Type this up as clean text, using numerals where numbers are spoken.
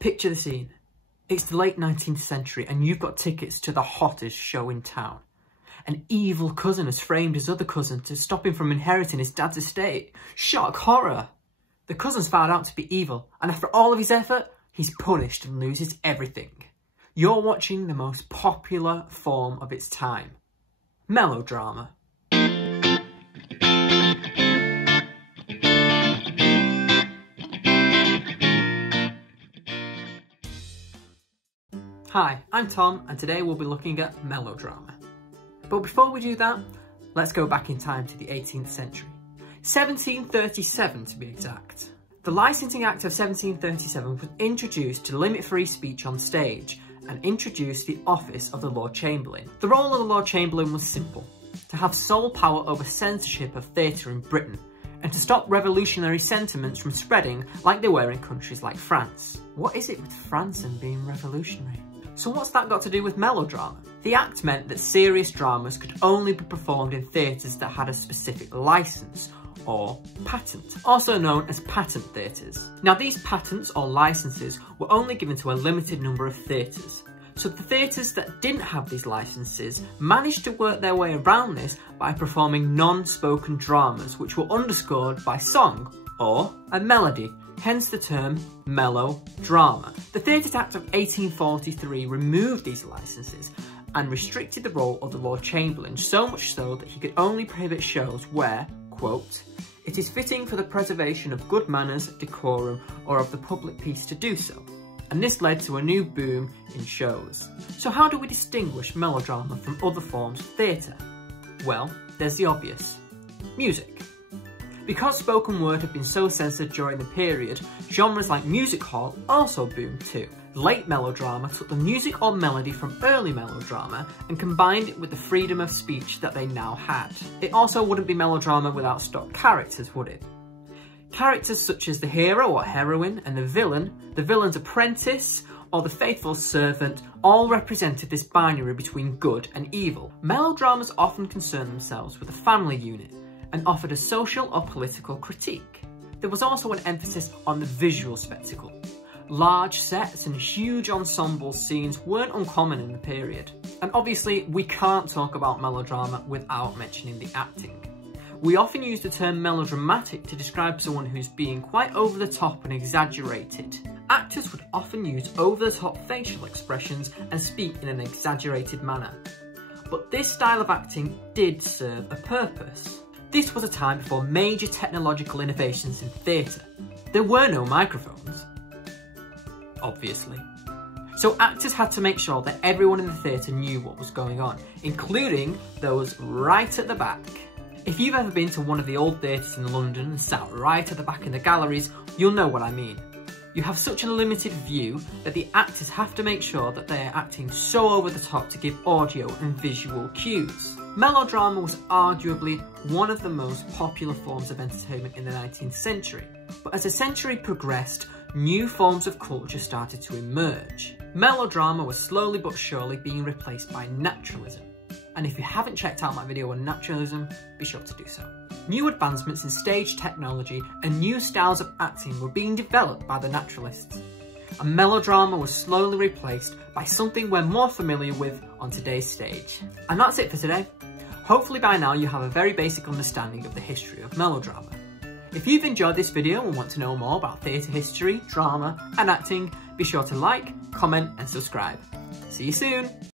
Picture the scene. It's the late 19th century and you've got tickets to the hottest show in town. An evil cousin has framed his other cousin to stop him from inheriting his dad's estate. Shock horror! The cousin's found out to be evil, and after all of his effort, he's punished and loses everything. You're watching the most popular form of its time. Melodrama. Hi, I'm Tom, and today we'll be looking at melodrama. But before we do that, let's go back in time to the 18th century. 1737 to be exact. The Licensing Act of 1737 was introduced to limit free speech on stage and introduced the office of the Lord Chamberlain. The role of the Lord Chamberlain was simple: to have sole power over censorship of theatre in Britain and to stop revolutionary sentiments from spreading like they were in countries like France. What is it with France and being revolutionary? So what's that got to do with melodrama? The Act meant that serious dramas could only be performed in theatres that had a specific licence, or patent, also known as patent theatres. Now these patents or licences were only given to a limited number of theatres, so the theatres that didn't have these licences managed to work their way around this by performing non-spoken dramas which were underscored by song, or a melody, hence the term melodrama. The Theatres Act of 1843 removed these licences and restricted the role of the Lord Chamberlain, so much so that he could only prohibit shows where, quote, "it is fitting for the preservation of good manners, decorum, or of the public peace to do so." And this led to a new boom in shows. So how do we distinguish melodrama from other forms of theatre? Well, there's the obvious: music. Because spoken word had been so censored during the period, genres like music hall also boomed too. Late melodrama took the music or melody from early melodrama and combined it with the freedom of speech that they now had. It also wouldn't be melodrama without stock characters, would it? Characters such as the hero or heroine and the villain's apprentice, or the faithful servant all represented this binary between good and evil. Melodramas often concerned themselves with the family unit and offered a social or political critique. There was also an emphasis on the visual spectacle. Large sets and huge ensemble scenes weren't uncommon in the period. And obviously, we can't talk about melodrama without mentioning the acting. We often use the term melodramatic to describe someone who's being quite over the top and exaggerated. Actors would often use over-the-top facial expressions and speak in an exaggerated manner. But this style of acting did serve a purpose. This was a time before major technological innovations in theatre. There were no microphones, obviously. So actors had to make sure that everyone in the theatre knew what was going on, including those right at the back. If you've ever been to one of the old theatres in London and sat right at the back in the galleries, you'll know what I mean. You have such a limited view that the actors have to make sure that they are acting so over the top to give audio and visual cues. Melodrama was arguably one of the most popular forms of entertainment in the 19th century, but as the century progressed, new forms of culture started to emerge. Melodrama was slowly but surely being replaced by naturalism, and if you haven't checked out my video on naturalism, be sure to do so. New advancements in stage technology and new styles of acting were being developed by the naturalists, and melodrama was slowly replaced by something we're more familiar with on today's stage. And that's it for today. Hopefully by now you have a very basic understanding of the history of melodrama. If you've enjoyed this video and want to know more about theatre history, drama and acting, be sure to like, comment and subscribe. See you soon!